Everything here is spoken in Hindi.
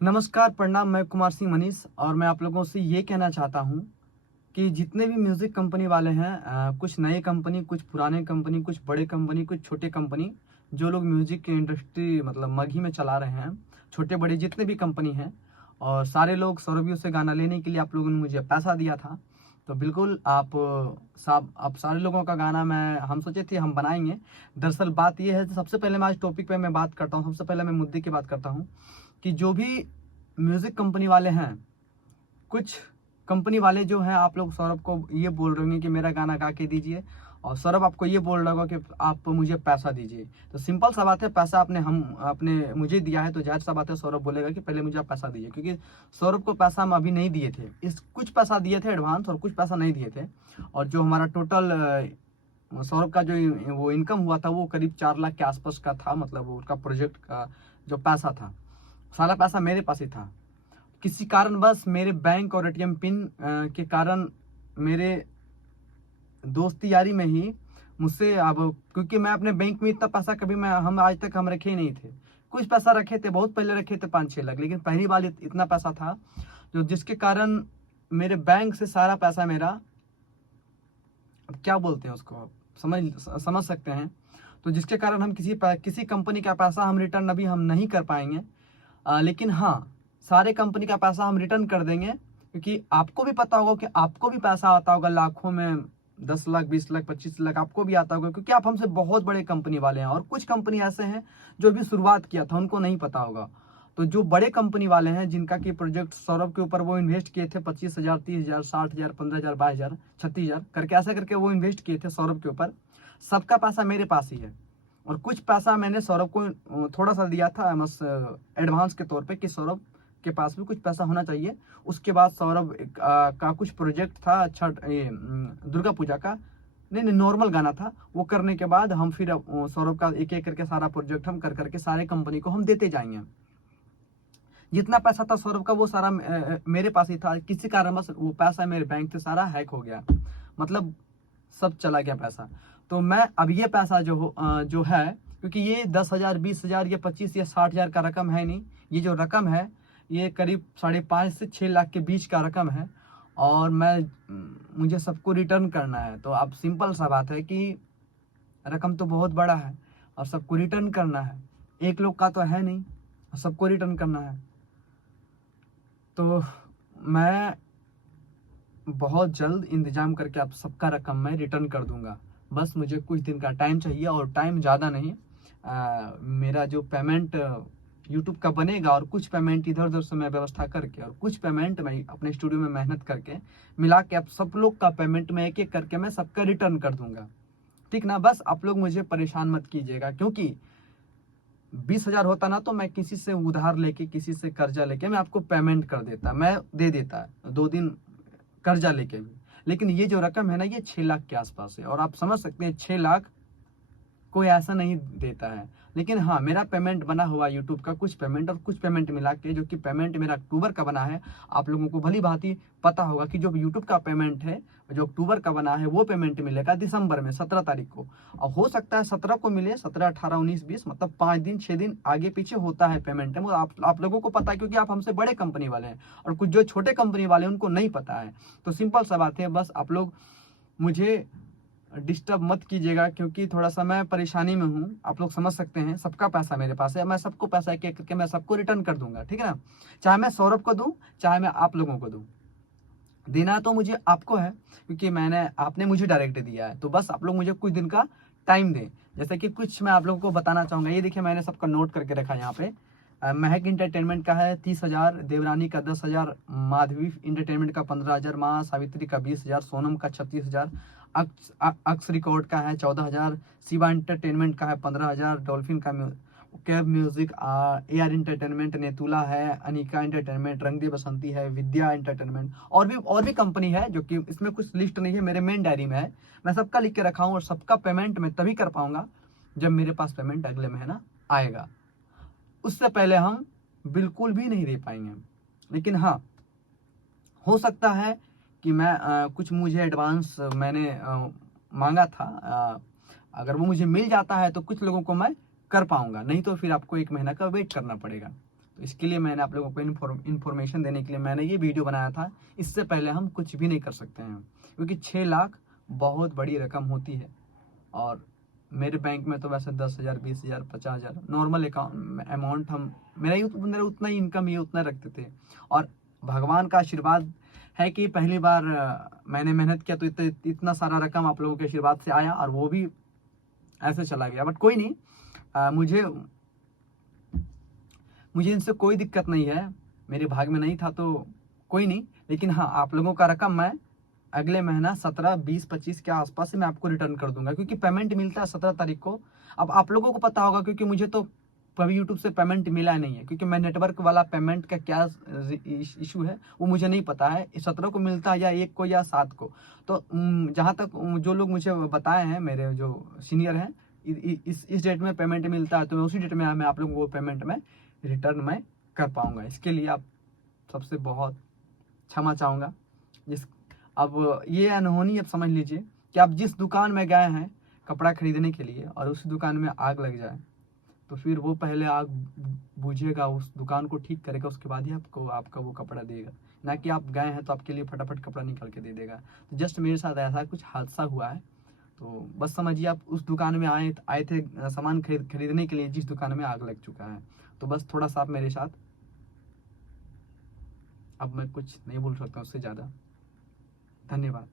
नमस्कार, प्रणाम। मैं कुमार सिंह मनीष और मैं आप लोगों से ये कहना चाहता हूँ कि जितने भी म्यूज़िक कंपनी वाले हैं, कुछ नए कंपनी, कुछ पुराने कंपनी, कुछ बड़े कंपनी, कुछ छोटे कंपनी, जो लोग म्यूज़िक की इंडस्ट्री मतलब मगही में चला रहे हैं, छोटे बड़े जितने भी कंपनी हैं, और सारे लोग सौरभ से गाना लेने के लिए आप लोगों ने मुझे पैसा दिया था। तो बिल्कुल आप सारे लोगों का गाना हम सोचे थे हम बनाएंगे। दरअसल बात ये है, सबसे पहले मैं आज टॉपिक पे मैं बात करता हूँ, सबसे पहले मैं मुद्दे की बात करता हूँ कि जो भी म्यूजिक कंपनी वाले हैं, कुछ कंपनी वाले जो हैं, आप लोग सौरभ को ये बोल रहे होंगे कि मेरा गाना गा के दीजिए, और सौरभ आपको ये बोल रहा होगा कि आप मुझे पैसा दीजिए। तो सिंपल सा बात है, पैसा आपने मुझे दिया है, तो जाहिर सा बात है सौरभ बोलेगा कि पहले मुझे आप पैसा दीजिए, क्योंकि सौरभ को पैसा हम अभी नहीं दिए थे। इस कुछ पैसा दिए थे एडवांस और कुछ पैसा नहीं दिए थे। और जो हमारा टोटल सौरभ का जो वो इनकम हुआ था वो करीब 4 लाख के आसपास का था। मतलब उसका प्रोजेक्ट का जो पैसा था, सारा पैसा मेरे पास ही था। किसी कारणवश मेरे बैंक और एटीएम पिन के कारण, मेरे दोस्ती यारी में ही मुझसे अब, क्योंकि मैं अपने बैंक में इतना पैसा कभी हम आज तक हम रखे ही नहीं थे। कुछ पैसा रखे थे, बहुत पहले रखे थे 5-6 लाख, लेकिन पहली बार इतना पैसा था जो जिसके कारण मेरे बैंक से सारा पैसा मेरा, अब क्या बोलते हैं उसको, आप समझ सकते हैं। तो जिसके कारण हम किसी कंपनी का पैसा हम रिटर्न अभी हम नहीं कर पाएंगे। लेकिन हाँ, सारे कंपनी का पैसा हम रिटर्न कर देंगे, क्योंकि आपको भी पता होगा कि आपको भी पैसा आता होगा लाखों में, 10 लाख, 20 लाख, 25 लाख आपको भी आता होगा, क्योंकि आप हमसे बहुत बड़े कंपनी वाले हैं। और कुछ कंपनी ऐसे हैं जो भी शुरुआत किया था, उनको नहीं पता होगा। तो जो बड़े कंपनी वाले हैं, जिनका की प्रोजेक्ट सौरभ के ऊपर वो इन्वेस्ट किए थे 25,000, 30,000, 60,000, 15,000, 22,000, 36,000 करके, ऐसा करके वो इन्वेस्ट किए थे सौरभ के ऊपर, सबका पैसा मेरे पास ही है। और कुछ पैसा मैंने सौरभ को थोड़ा सा दिया था बस एडवांस के तौर पे, कि सौरभ के पास भी कुछ पैसा होना चाहिए। उसके बाद सौरभ का कुछ प्रोजेक्ट था, दुर्गा पूजा का, नहीं नॉर्मल गाना था, वो करने के बाद हम फिर सौरभ का एक एक करके सारा प्रोजेक्ट हम कर करके सारे कंपनी को हम देते जाएंगे। जितना पैसा था सौरभ का वो सारा मेरे पास ही था। किसी कारणवश वो पैसा मेरे बैंक से सारा हैक हो गया, मतलब सब चला गया पैसा। तो मैं अब ये पैसा जो है, क्योंकि ये 10,000, 20,000 या 25 या 60,000 का रकम है नहीं, ये जो रकम है ये करीब 5.5 से 6 लाख के बीच का रकम है। और मुझे सबको रिटर्न करना है। तो अब सिंपल सा बात है कि रकम तो बहुत बड़ा है और सबको रिटर्न करना है। एक लोग का तो है नहीं, सबको रिटर्न करना है। तो मैं बहुत जल्द इंतजाम करके आप सबका रकम मैं रिटर्न कर दूंगा। बस मुझे कुछ दिन का टाइम चाहिए, और टाइम ज़्यादा नहीं। मेरा जो पेमेंट यूट्यूब का बनेगा, और कुछ पेमेंट इधर उधर से मैं व्यवस्था करके, और कुछ पेमेंट मैं अपने स्टूडियो में मेहनत करके मिला के, आप सब लोग का पेमेंट मैं एक एक करके मैं सबका रिटर्न कर दूंगा। ठीक ना? बस आप लोग मुझे परेशान मत कीजिएगा, क्योंकि 20,000 होता ना तो मैं किसी से उधार लेके, किसी से कर्जा लेके मैं आपको पेमेंट कर देता, मैं दे देता 2 दिन कर्जा लेके भी। लेकिन ये जो रकम है ना, ये 6 लाख के आसपास है, और आप समझ सकते हैं 6 लाख कोई ऐसा नहीं देता है। लेकिन हाँ, मेरा पेमेंट बना हुआ यूट्यूब का कुछ पेमेंट और कुछ पेमेंट मिला के, जो कि पेमेंट मेरा अक्टूबर का बना है। आप लोगों को भली भांति पता होगा कि जो यूट्यूब का पेमेंट है, जो अक्टूबर का बना है, वो पेमेंट मिलेगा दिसंबर में 17 तारीख को। अब हो सकता है 17 को मिले, 17, 18, 19, 20, मतलब 5 दिन 6 दिन आगे पीछे होता है पेमेंट। वो आप लोगों को पता है, क्योंकि आप हमसे बड़े कंपनी वाले हैं, और कुछ जो छोटे कंपनी वाले हैं उनको नहीं पता है। तो सिंपल सा बात है, बस आप लोग मुझे डिस्टर्ब मत कीजिएगा, क्योंकि थोड़ा सा मैं परेशानी में हूँ। आप लोग समझ सकते हैं, सबका पैसा मेरे पास है, मैं सबको पैसा एक एक करके मैं सबको रिटर्न कर दूंगा। ठीक है ना? चाहे मैं सौरभ को दूं, चाहे मैं आप लोगों को दूं, देना तो मुझे आपको है, क्योंकि आपने मुझे डायरेक्ट दिया है। तो बस आप लोग मुझे कुछ दिन का टाइम दें। जैसे कि कुछ मैं आप लोगों को बताना चाहूंगा। ये देखिए, मैंने सबका नोट करके रखा है यहाँ पे। महक इंटरटेनमेंट का है 30,000, देवरानी का 10,000, माधवी इंटरटेनमेंट का 15,000, माँ सावित्री का 20,000, सोनम का 36,000, अक्स रिकॉर्ड का है 14,000, शिवा इंटरटेनमेंट का है 15,000, डॉल्फिन का कैब म्यूजिक, AR इंटरटेनमेंट, नेतुला है, अनिका इंटरटेनमेंट, रंगदे बसंती है, विद्या इंटरटेनमेंट, और भी कंपनी है, जो कि इसमें कुछ लिस्ट नहीं है, मेरे मेन डायरी में है। मैं सबका लिख के रखा हूँ, और सबका पेमेंट मैं तभी कर पाऊंगा जब मेरे पास पेमेंट अगले महीना आएगा। उससे पहले हम बिल्कुल भी नहीं दे पाएंगे। लेकिन हाँ, हो सकता है कि कुछ मुझे एडवांस मैंने मांगा था, अगर वो मुझे मिल जाता है तो कुछ लोगों को मैं कर पाऊंगा, नहीं तो फिर आपको 1 महीना का वेट करना पड़ेगा। तो इसके लिए मैंने आप लोगों को इन्फॉर्मेशन देने के लिए मैंने ये वीडियो बनाया था। इससे पहले हम कुछ भी नहीं कर सकते हैं, क्योंकि 6 लाख बहुत बड़ी रकम होती है। और मेरे बैंक में तो वैसे 10,000, 20,000, 50,000 नॉर्मल अमाउंट हम मेरा उतना ही इनकम ये उतना रखते थे। और भगवान का आशीर्वाद है कि पहली बार मैंने मेहनत किया तो इतना सारा रकम आप लोगों के आशीर्वाद से आया, और वो भी ऐसे चला गया। बट कोई नहीं, मुझे इनसे कोई दिक्कत नहीं है, मेरे भाग में नहीं था तो कोई नहीं। लेकिन हाँ, आप लोगों का रकम मैं अगले महीना 17, 20, 25 के आसपास से मैं आपको रिटर्न कर दूंगा, क्योंकि पेमेंट मिलता है 17 तारीख को। अब आप लोगों को पता होगा, क्योंकि मुझे तो कभी यूट्यूब से पेमेंट मिला नहीं है, क्योंकि मैं नेटवर्क वाला पेमेंट का क्या इशू है वो मुझे नहीं पता है। 17 को मिलता है या 1 को या 7 को। तो जहाँ तक जो लोग मुझे बताए हैं, मेरे जो सीनियर हैं, इस डेट में पेमेंट मिलता है, तो उसी डेट में मैं आप लोगों को पेमेंट में रिटर्न मैं कर पाऊंगा। इसके लिए आप सबसे बहुत क्षमा चाहूँगा। अब ये अनहोनी, अब समझ लीजिए कि आप जिस दुकान में गए हैं कपड़ा खरीदने के लिए और उस दुकान में आग लग जाए, तो फिर वो पहले आग बुझेगा, उस दुकान को ठीक करेगा, उसके बाद ही आपको आपका वो कपड़ा देगा। ना कि आप गए हैं तो आपके लिए फटाफट कपड़ा निकाल के दे देगा। तो जस्ट मेरे साथ ऐसा कुछ हादसा हुआ है। तो बस समझिए, आप उस दुकान में आए थे सामान खरीदने के लिए जिस दुकान में आग लग चुका है। तो बस थोड़ा सा आप मेरे साथ, अब मैं कुछ नहीं बोल सकता उससे ज़्यादा। धन्यवाद।